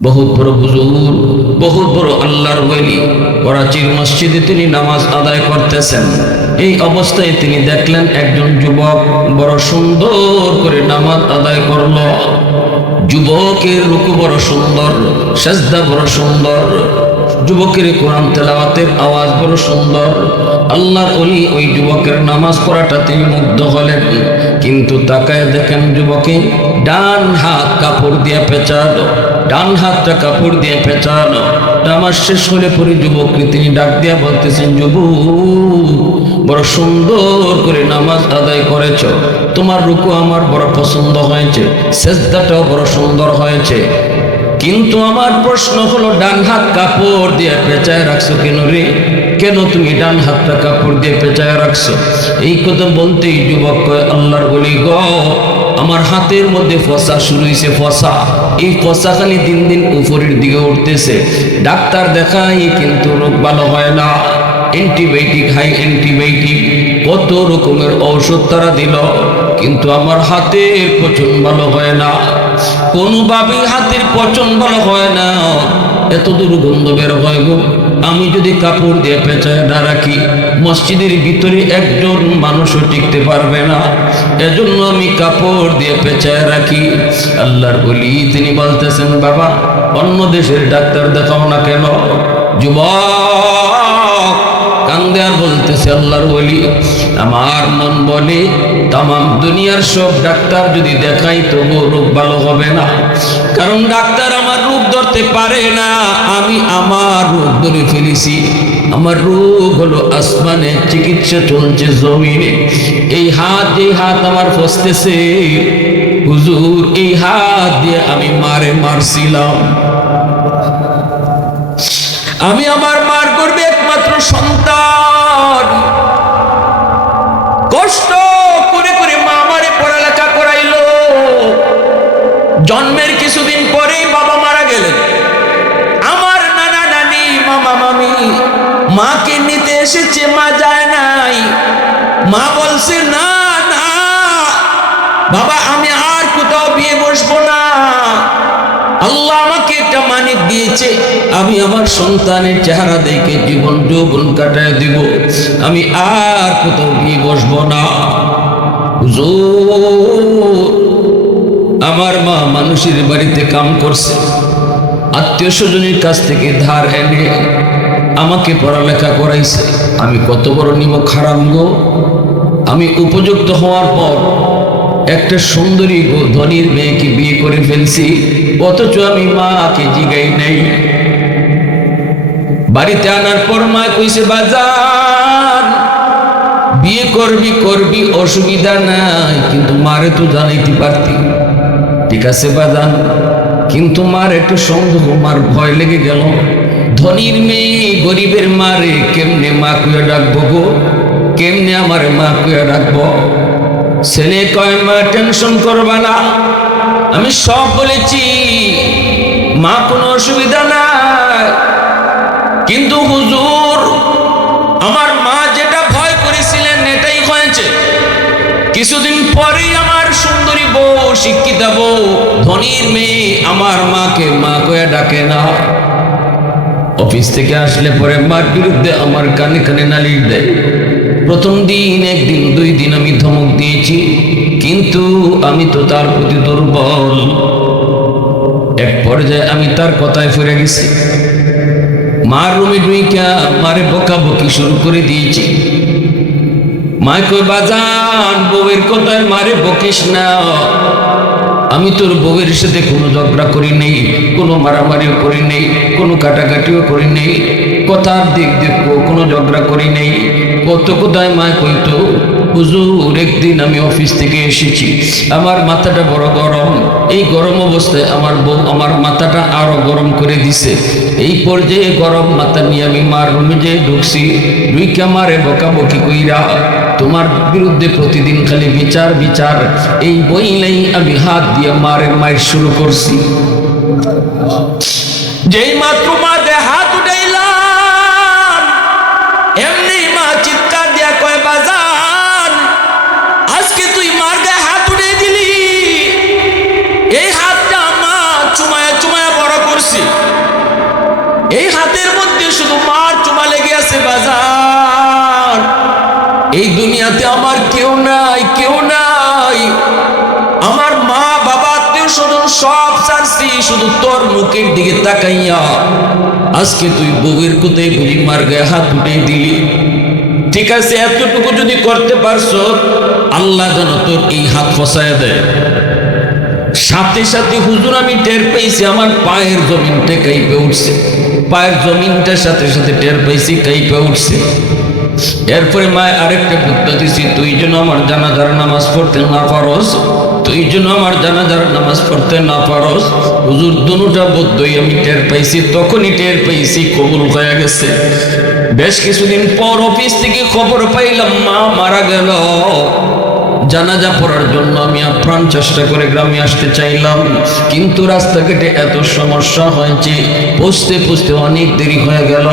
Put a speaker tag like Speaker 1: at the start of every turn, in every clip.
Speaker 1: বহুত বড় হুজুর, বহুত বড় আল্লাহর বলি করাচির মসজিদে তিনি নামাজ আদায় করতেছেন। এই অবস্থায় তিনি দেখলেন একজন যুবক বড় সুন্দর করে নামাজ আদায় করল। যুবকের রুকু বড় সুন্দর, সেজদা বড় সুন্দর, যুবকের কোরআন তেলাওয়াতের আওয়াজ বড় সুন্দর। আল্লাহর অলি ওই যুবকের নামাজ পড়াটা তিনি মুগ্ধ হলেন। কিন্তু তাকায় দেখেন যুবকে ডান হাত কাপড় দিয়ে পেঁচানো, ডান হাতটা কাপড় দিয়ে পেঁচানো। নামাজ শেষ হলে পরে যুবককে তিনি ডাক দিয়া বলতেছেন, যুবক, বড় সুন্দর করে নামাজ আদায় করেছ। তোমার রুকু আমার বড় পছন্দ হয়েছে, সেজদাটাও বড় সুন্দর হয়েছে। কিন্তু আমার প্রশ্ন হলো, ডান হাত কাপড় দিয়ে পেঁচায় রাখছো কেন রে? কেন তুমি ডান হাতটা কাপড় দিয়ে পেঁচায় রাখছো? এই কথা বলতেই যুবক কয়, আল্লাহর বলি গ, আমার হাতের মধ্যে ফসা শুরু হয়েছে ফসা। এই ফসা খালি দিন দিন উপরের দিকে উঠতেছে। ডাক্তার দেখাই কিন্তু রোগ ভালো হয় না। অ্যান্টিবায়োটিক, হাই অ্যান্টিবায়োটিক, কত রকমের ঔষধ তারা দিল। কিন্তু আমার হাতের পচন ভালো হয় না। কোনোভাবেই হাতের পচন ভালো হয় না। এত দুর্গন্ধ বের হয় গো। আমি যদি কাপড় দিয়ে পেঁচায় না রাখি, মসজিদের ভিতরে একজন মানুষও টিকতে পারবে না। এজন্য আমি কাপড় দিয়ে পেঁচায় রাখি। আল্লাহর বলি তিনি বলতেছেন, বাবা, অন্য দেশের ডাক্তার দেখাও না কেন? যুবক কান্দে আর বলতেছে, আল্লাহর বলি আমার মন বলে দুনিয়ার সব ডাক্তার যদি দেখাই তবু রোগ ভালো হবে না। কারণ ডাক্তার ধরতে পারে না। আমি আমার রোগ ধরে ফেলেছি। আমার রোগ হলো আসমানে, চিকিৎসা চলছে জমিনে। এই হাত যে হাত আমার ফসতেছে। হুজুর, এই হাত দিয়ে আমি মারে মারছিলাম। আমি আমার মার করবে একমাত্র সন্তান। কষ্ট করে করে মা আমারে পড়ালেখা করাইলো। জন্মের এসেছে, মা যায় নাই। মা বলছে, না না। বাবা, আমি আর কোথাও বিয়ে বসবো না। আল্লাহ আমাকে একটা মানিক দিয়েছে। আমি আমার সন্তানের চেহারা দেখে জীবন যৌবন কাটায় দিব। আমি আর কোথাও বিয়ে বসবো না। আমার মা মানুষের বাড়িতে কাম করছে। আত্মীয় স্বজনের কাছ থেকে ধার এনে আমাকে পড়ালেখা করাইছে। আমি কত বড় নিব খারাপ গো? আমি উপযুক্ত হওয়ার পর একটা সুন্দরী ধনীর মেয়েকে বিয়ে করে ফেলছি। অথচ আমি মাকে জিগাই নাই। বাড়িতে আনার পর মা কইছে বাজার বিয়ে করবি করবি, অসুবিধা নাই, কিন্তু মারে তো জানাইতে পারতি। ঠিক আছে বাজান, কিন্তু মার একটু সন্দেহ, মার ভয় লেগে গেল। ধনীর মেয়ে গরিবের মারে কেমনে মা কুয়ে ডাকবো গো? কেমনে আমার মা কুয়ে ডাকবো? ছেলে কয়, মা টেনশন করবা না। আমি সব বলেছি, মা, কোনো অসুবিধা নাই। কিন্তু হুজুর, আমার মা যেটা ভয় করেছিলেন, এটাই হয়েছে। কিছুদিন পরেই আমার সুন্দরী বউ, শিক্ষিত বউ, ধনীর মেয়ে আমার মাকে মা কয়ে ডাকে না। অফিস থেকে আসলে পরে মার বিরুদ্ধে আমার কানে কানে নালিশ দেয়। প্রথম দিন, একদিন, দুই দিন আমি ধমক দিয়েছি, কিন্তু আমি তো তার প্রতি দুর্বল। এক পর্যায়ে আমি তার কথায় ফিরে গেছি। মার রুমে ডুইকা মারে বকাবকি শুরু করে দিয়েছি। মায় কই বাজান, বউয়ের কথায় মারে বকিস না। আমি তোর বউয়ের সাথে কোনো ঝগড়া করি নেই, কোনো মারামারিও করি নেই, কোনো কাটাকাটিও করি নেই, কথার দিক দেখব কোনো ঝগড়া করি নেই। কত কোথায় মায় কইতো? হুজুর, একদিন আমি অফিস থেকে এসেছি। আমার মাথাটা বড় গরম। এই গরম অবস্থায় আমার বউ আমার মাথাটা গরম করে দিছে। এই পর্যায়ে গরম মাথা নিয়ে আমি মার রুমে ঢুকছি। বকাবকি কইরা, তোমার বিরুদ্ধে প্রতিদিন খালি বিচার বিচার। এই বই বইলেই আমি হাত দিয়ে মারের মায়ের শুরু করছি। যেই মাত্র মাতে ছাড়ছি শুধু তোর মুখের দিকে তাকাইয়া আজকে তুই কোথায় মার হাত দিলি। ঠিক আছে, এতটুকু যদি করতে পারছ, আল্লাহ যেন তোর এই হাত ফসায় দেয়। সাথে সাথে হুজুর, আমি টের পেয়েছি, আমার পায়ের জমিনটা কাইপে উঠছে। পায়ের জমিনটার সাথে সাথে টের পেয়েছি, কাইপে উঠছে। এরপরে মায় আরেকটা বুদ্ধ দিছি, তুই যেন আমার জানাজার নামাজ পড়তে না পারস, তুই যেন আমার জানাজার নামাজ পড়তে না পারস। হুজুর, দুটা বদ্ধই আমি টের পাইছি, তখনই টের পাইছি, কবুল হয়ে গেছে। বেশ কিছুদিন পর অফিস থেকে খবর পাইলাম, মা মারা গেল। জানাজা পড়ার জন্য আমি আপ্রাণ চেষ্টা করে গ্রামে আসতে চাইলাম। কিন্তু রাস্তাঘাটে এত সমস্যা হয়েছে পৌঁছতে পৌঁছতে অনেক দেরি হয়ে গেল।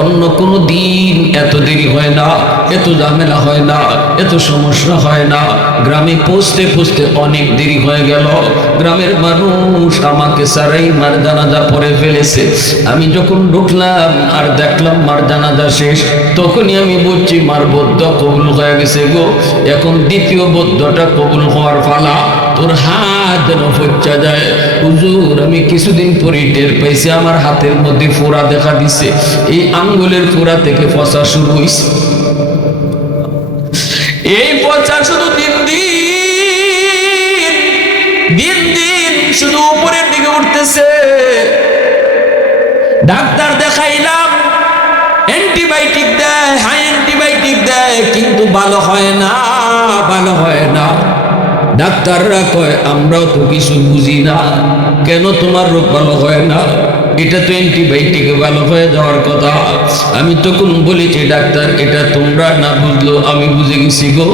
Speaker 1: অন্য কোনো দিন এত দেরি হয় না, এত ঝামেলা হয় না, এত সমস্যা হয় না। গ্রামে পৌঁছতে পৌঁছতে অনেক দেরি হয়ে গেল। গ্রামের মানুষ আমাকে সারাই মার জানাজা পড়ে ফেলেছে। আমি যখন ঢুকলাম আর দেখলাম মার জানাজা শেষ, তখনই আমি বুঝছি মার বদ্ধ কবুল হয়ে গেছে গো। এখন দ্বিতীয় বদ্ধটা কবুল হওয়ার ফালা তোর হাত যেন ফচ্চা যায়। হুজুর, আমি কিছুদিন পরে টের পাইছি, আমার হাতের মধ্যে ফোড়া দেখা দিছে। এই আঙ্গুলের ফোড়া থেকে ফসা শুরু হয়েছে এই পচা শুধু দিন দিন দিন দিন শুধু উপরের দিকে উঠতেছে। ডাক্তার দেখাইলাম, অ্যান্টিবায়োটিক দেয়, হাই অ্যান্টিবায়োটিক দেয়, কিন্তু ভালো হয় না। ভালো হয় না। ডাক্তাররা কয় আমরাও তো কিছু বুঝি না। কেন তোমার রোগ ভালো হয় না? এটা তো অ্যান্টিবায়োটিকে ভালো হয়ে যাওয়ার কথা। আমি তখন বলেছি ডাক্তার, এটা তোমরা না বুঝলো আমি বুঝে গেছি গো।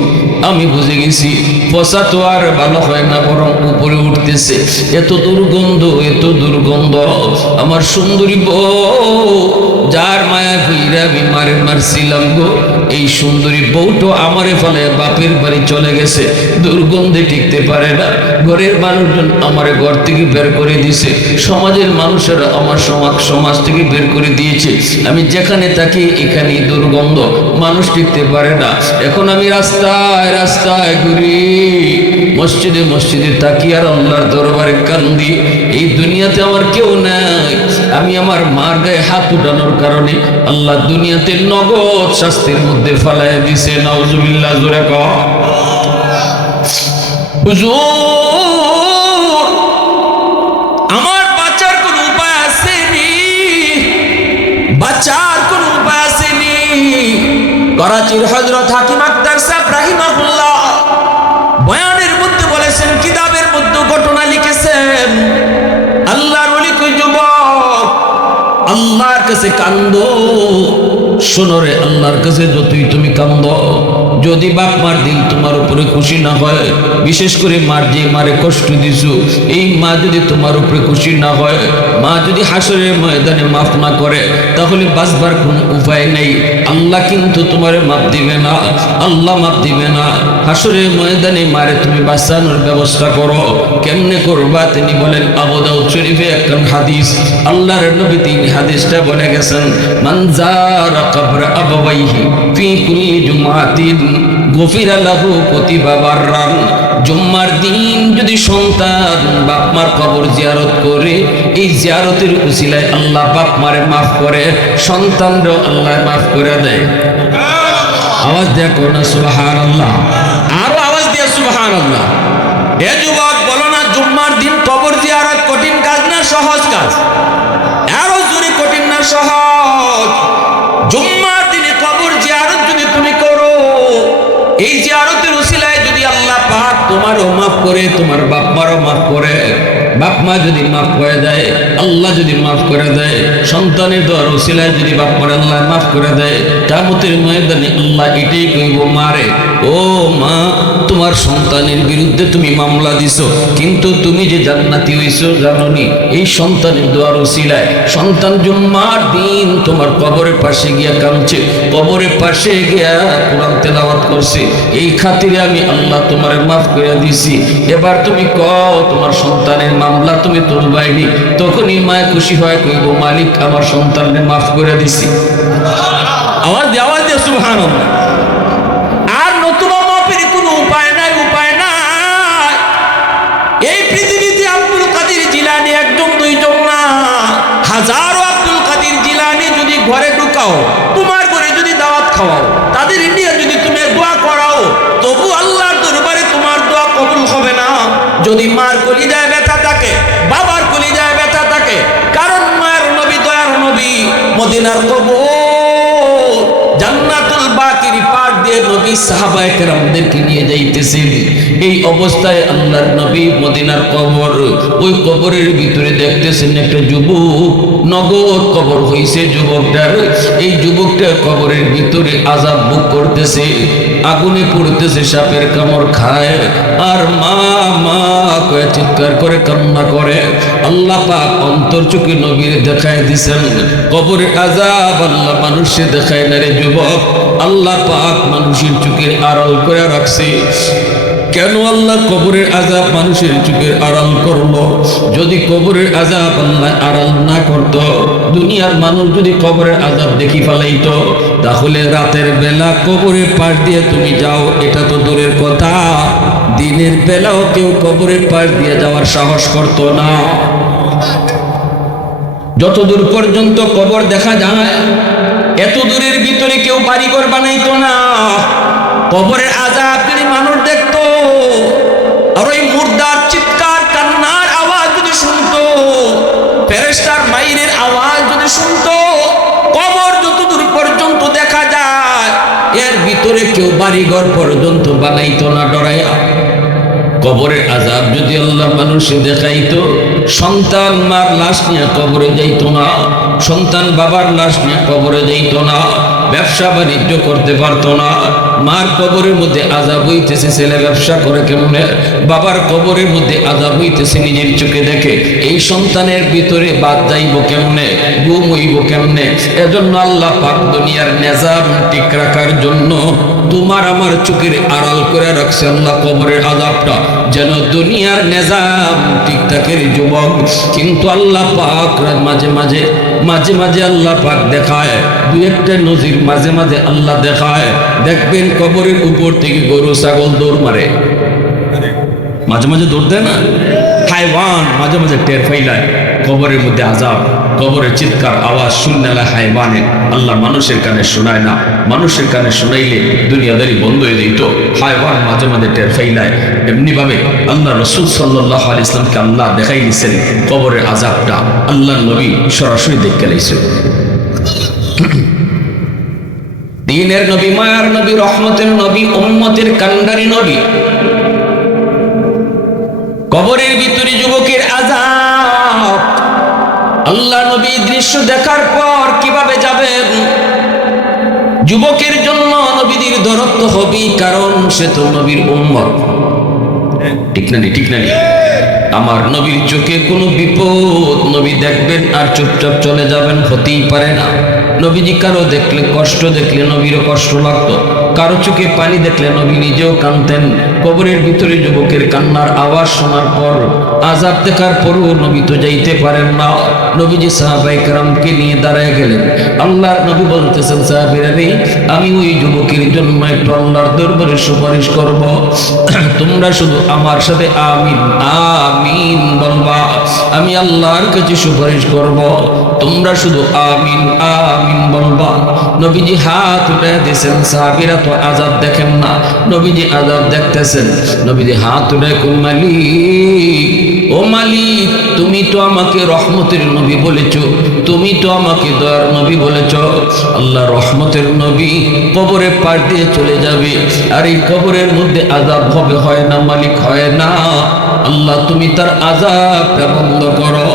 Speaker 1: আমি বুঝে গেছি পচা তো আর ভালো হয় না, বরং উপরে উঠতেছে। এত দুর্গন্ধ এত দুর্গন্ধ। আমার সুন্দরী বউ, যার মায়া কইরা আমি মারে মারছিলাম গো। এই সুন্দরী বউটো আমারে ফলে বাপের বাড়ি চলে গেছে। দুর্গন্ধে টিকতে পারে না। ঘরের মানুষজন আমার ঘর থেকে বের করে দিছে। সমাজের মানুষেরা আমার সমাজ সমাজ থেকে বের করে দিয়েছে। আমি যেখানে থাকি, এখানেই দুর্গন্ধ। মানুষ টিকতে পারে না। এখন আমি রাস্তায় রাস্তায় ঘুরি, মসজিদে মসজিদে তাকি আর আল্লাহর দরবারে কান্দি, এই দুনিয়াতে আমার কেউ নাই। আমি আমার মার গায়ে হাত উঠানোর কারণে আল্লাহ দুনিয়াতে নগদ শাস্তির মধ্যে ফালাই দিছে। নাউজুবিল্লাহ, জোরে হুজুর, আমার বাঁচার কোন উপায় আসেনি। বাঁচার কোন উপায় আসেনি। করাচির হজরত কাছে কান্দ। শোনো রে আল্লাহর কাছে যতই তুমি কান্দ, যদি বাপ মার দিল তোমার উপরে খুশি না হয়, বিশেষ করে মার যে মারে কষ্ট দিছো, এই মা যদি তোমার উপরে খুশি না হয়, মা যদি হাসরের ময়দানে মাফ না করে, তাহলে বাঁচবার কোনো উপায় নেই। আল্লাহ কিন্তু তোমারে মাপ দিবে না, আল্লাহ মাপ দিবে না। হাসরের ময়দানে মারে তুমি বাঁচানোর ব্যবস্থা করো। কেমনে করবা তিনি বলেন আবদাউদ শরীফে একখান হাদিস, আল্লাহর নবী তিনি হাদিসটা বলে গেছেন মানজার কবর আবাইহি ফি কুল্লি জুমাতিন গফিরা লাহু কুতিবা জুম্মার দিন যদি সন্তান বাপ মার কবর জিয়ারত করে, এই জিয়ারতের উসিলায় আল্লাহ বাপ মারে মাফ করে, সন্তানরাও আল্লাহ মাফ করে দেয়। আওয়াজ দেয়া করো না আল্লাহ আরও আওয়াজ দিয়া সুবাহান আল্লাহ এ যুবক এই যে আরতের উসিলায় যদি আল্লাহ পাক তোমারও মাফ করে, তোমার বাপ মারও মাফ করে বাপ মা যদি মাফ করে দেয়, আল্লাহ যদি মাফ করে দেয়, সন্তানের দোয়ার উসিলায় যদি বাপ মারে আল্লাহ মাফ করে দেয় কামতের ময়দানে আল্লাহ এটাই কইব, মারে, ও মা, তোমার সন্তানের বিরুদ্ধে তুমি মামলা দিছো, কিন্তু তুমি যে জান্নাতি হইছো জাননি, এই সন্তানের দোয়ার উসিলায় সন্তান জুম্মার দিন তোমার কবরের পাশে গিয়া কামছে কবরের পাশে গিয়া কোরআন তেলাওয়াত করছে, এই খাতিরে আমি আল্লাহ তোমার মাফ করে দিছি, এবার তুমি কও তোমার সন্তানের মামলা মামলা তুমি তুলবাইনি, তখনই মায় খুশি হয় কইব মালিক, আমার সন্তানকে মাফ করে দিছি। আওয়াজ দিয়ে আওয়াজ দিয়ে সুবহান আর কোনো উপায় নাই উপায় নাই। এই আব্দুল কাদের জিলানি না। হাজারো আব্দুল জিলানি যদি ঘরে ঢুকাও তোমার ঘরে যদি দাওয়াত খাওয়াও যদি মার কলিজায় ব্যথা থাকে, বাবার কলিজায় ব্যথা থাকে, কারণ মায়ের নবী দয়ার নবী, মদিনার কবর, জান্নাতুল বাকির পার দিয়ে নবী নিয়ে যাইতেছেন। এই অবস্থায় আল্লাহর নবী মদিনার কবর, ওই কবরের ভিতরে দেখতেছেন একটা যুবক কবর হইছে যুবকটার। এই কবরের ভিতরে আজাব বুক করতেছে, আগুনে পড়তেছে, সাপের কামড় খায়। আর মা মা চিৎকার করে, কান্না করে। আল্লাহ পাক অন্তর চোখে নবীর দেখায় দিছেন, কবরের আজাব আল্লাহ মানুষে দেখায় না রে যুবক। আল্লাহ পাক মানুষের চোখের আড়াল করে রাখছে। কেন আল্লাহ কবরের আজাব মানুষের চোখের আড়াল করল? যদি কবরের আজাব আল্লাহ আড়াল না করত, দুনিয়ার মানুষ যদি কবরের আজাব দেখি ফেলাইতো, তাহলে রাতের বেলা কবরের পাশ দিয়ে তুমি যাও, এটা তো দূরের কথা। দিনের বেলাও কেউ কবরের পাশ দিয়ে যাওয়ার সাহস করতো না। যত দূর পর্যন্ত কবর দেখা যায় এত দূরের ভিতরে কেউ বাড়িঘর বানাইতো না। কবরের আজাব যদি মানুষ দেখতো, আর ওই মুর্দার চিৎকার, কান্নার আওয়াজ যদি শুনতো ফেরেস্তার মাইরের আওয়াজ যদি শুনতো, কবর যত দূর পর্যন্ত দেখা যায়, এর ভিতরে কেউ বাড়িঘর পর্যন্ত বানাইতো না, ডরাইয়া। কবরের আজাব যদি আল্লাহ মানুষে দেখাইতো, সন্তান মার লাশ নিয়ে কবরে যাইতো না, সন্তান বাবার লাশ নিয়ে কবরে যাইতো না, ব্যবসা বাণিজ্য করতে পারতো না, মার কবরের মধ্যে আজাব হইতেছে, ছেলে ব্যবসা করে কেমনে? বাবার কবরের মধ্যে আজাব হইতেছে, নিজের চোখে দেখে, এই সন্তানের ভিতরে বাদ যাইব কেমনে? গুম হইব কেমনে? এজন্য আল্লাহ পাক দুনিয়ার নেজাম ঠিক রাখার জন্য তোমার আমার চোখের আড়াল করে রাখছে আল্লাহ কবরের আজাবটা যেন দুনিয়ার নেজাম ঠিক থাকে যুবক। কিন্তু আল্লাহ পাক মাঝে মাঝে মাঝে মাঝে আল্লাহ পাক দেখায়। দু একটা নজির মাঝে মাঝে আল্লাহ দেখায়। দেখবেন কবরের উপর থেকে গরু, ছাগল দৌড় মারে। মাঝে মাঝে দৌড় দেয় না? হাইওয়ান মাঝে মাঝে টের ফাইলায় কবরের মধ্যে আজাব কবরের চিৎকার, আওয়াজ শুননালা হাইওয়ানে আল্লাহ মানুষের কানে শোনায় না। মানুষের কানে শোনাইলে দুনিয়াদারি বন্ধ হয়ে দিত হাইওয়ান মাঝে মাঝে টের ফাইলায় এমনিভাবে আল্লাহ রসুল সাল্লাহ আল ইসলামকে আল্লাহ দেখাই দিচ্ছেন কবরের আজাবটা আল্লাহ নবী সরাসরি দেখতে লাইছে। দিনের নবী, মায়ার নবী, রহমতের নবী, উম্মতের কান্ডারি নবী। কবরের ভিতরে যুবকের আজাব আল্লাহ নবী দৃশ্য দেখার পর কীভাবে যাবেন? যুবকের জন্য নবীদের দরত্ব হবেই, কারণ সে তো নবীর উম্মত। ঠিক না ঠিক না আমার নবীর চোখে কোনো বিপদ, নবী দেখবেন আর চুপচাপ চলে যাবেন, হতেই পারে না। নবীজি কারও দেখলে কষ্ট দেখলে নবীরও কষ্ট লাগতো। কারও চোখে পানি দেখলে নবী নিজেও কানতেন। কবরের ভিতরে যুবকের কান্নার আওয়াজ শোনার পর আজাদ দেখার পরও নবী তো যাইতে পারেন না। নবীজি সাহাবাই কারামকে নিয়ে দাঁড়ায় গেলেন, আল্লাহর নবী বলতেছেন, সাহাবিরা রে, আমি ওই যুবকের জন্য একটু আল্লাহর দরবারে সুপারিশ করব। তোমরা শুধু আমার সাথে আমিন আমিন বলবা, আমি আল্লাহর কাছে সুপারিশ করব। তোমরা শুধু আমিন আমিন বলবা। নবীজি হাত উঠে দিয়েছেন, সাহাবিরা তো আজাদ দেখেন না। নবীজি আজাদ দেখতেছেন, নবীজি হাত উঠে কোন মালিক, ও মালিক, তুমি তো আমাকে রহমতের নবী বলেছ, তুমি তো আমাকে দয়ার নবী বলেছ, আল্লাহ রহমতের নবী কবরে পার দিয়ে চলে যাবে, আর এই কবরের মধ্যে আজাব হবে, হয় না মালিক, হয় না। আল্লাহ, তুমি তার আজাবটা বন্ধ করো।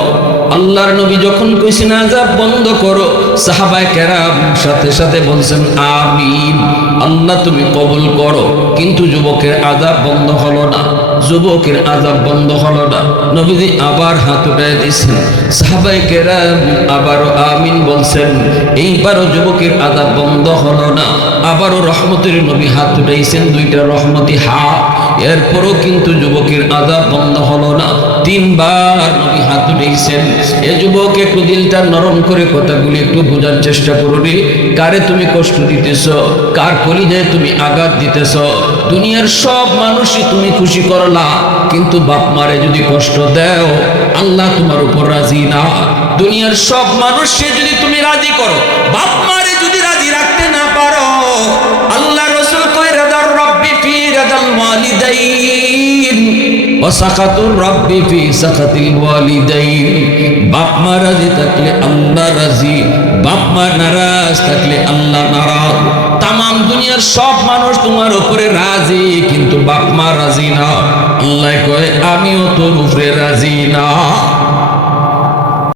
Speaker 1: আল্লাহর নবী যখন কইছেন আজাব বন্ধ করো, সাহাবায় কেরাম সাথে সাথে বলছেন, আমিন। আল্লাহ, তুমি কবুল করো। কিন্তু যুবকের আজাব বন্ধ হলো না। যুবকের আজাব বন্ধ হলো না। নবীজি আবার হাত উঠায় দিয়েছেন। সাহাবাই কেরাম আবারও আমিন বলছেন, এইবারও যুবকের আজাব বন্ধ হলো না। আবারও রহমতের নবী হাত উঠাইছেন, দুইটা রহমতি হা এরপরও কিন্তু যুবকের আজাব বন্ধ হলো না। তিনবার নবী হাত উঠেছেন এ যুবক একটু দিলটা নরম করে কথাগুলি একটু বোঝার চেষ্টা করবি কারে তুমি কষ্ট দিতেছ? কার কলিজায় তুমি আঘাত দিতেছ? দুনিয়ার সব মানুষই তুমি খুশি করলা, কিন্তু বাপ মারে যদি কষ্ট দেও, আল্লাহ তোমার উপর রাজি না। দুনিয়ার সব মানুষকে যদি তুমি রাজি করো, বাপ মারে যদি রাজি রাখতে না পারো, আল্লাহ রসুল কই রাদার রব্বি ফি রাদাল ওয়ালিদাইন ওয়াসাকাতুর রব্বি ফি সাকাতিল ওয়ালিদাইন। বাপ মা রাজি থাকলে আল্লাহ রাজি, বাপ মা নারাজ থাকলে আল্লাহ নারাজ। তামাম দুনিয়ার সব মানুষ তোমার উপরে রাজি, কিন্তু বাপ মা রাজি না। আল্লাহ কয়, আমিও তোর উপরে রাজি না।